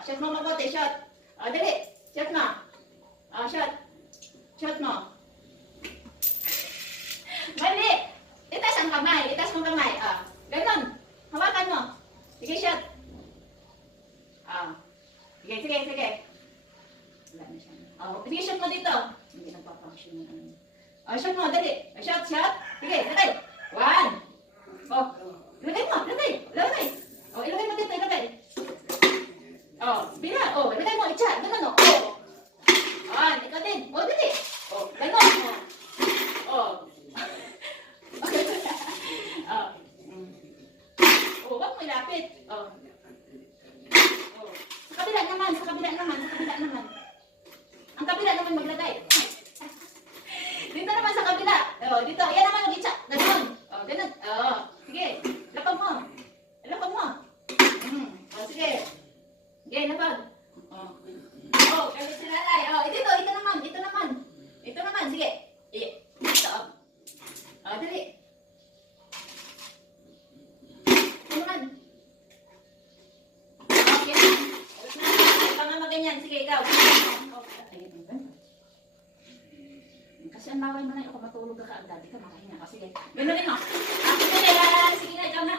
Shot mo mabuti, shot. Dali. Shot mo. Shot. Shot mo. Mali. Itaas ang kamay. Itaas mong kamay. Ganon. Hawakan mo. Sige, shot. Sige, sige, sige. Wala na siya. Sige, shot mo dito. Hindi nagpa-function yung ano. Shot mo, dali. Shot, shot. Sige, lagay. 1. Ilagay mo, ilagay. Ilagay. Ilagay mo dito, ilagay. Bila. Ilagay mo, itcha. Ganon, ikaw din. Dali. Ganon. Huwag mo ilapit. Sa kabila naman, sa kabila naman, sa kabila naman. Ang kabila naman maglagay. Dito naman sa kabila. Dito, yan naman yung itcha. Ganon. Ganon. Sige, lapag mo. Lapag mo. Sige. Sige, lapag. Kalit si Lalay. Ito naman, ito naman. Ito naman, sige. Ito. Dali. Ito naman. Okay. Ay, pangama ganyan. Sige, ikaw. Kasi ang laway mo na yung matulog ka kaagad. Ikaw makahinga. Sige. Gano'n rin mo. Sige na, ikaw na.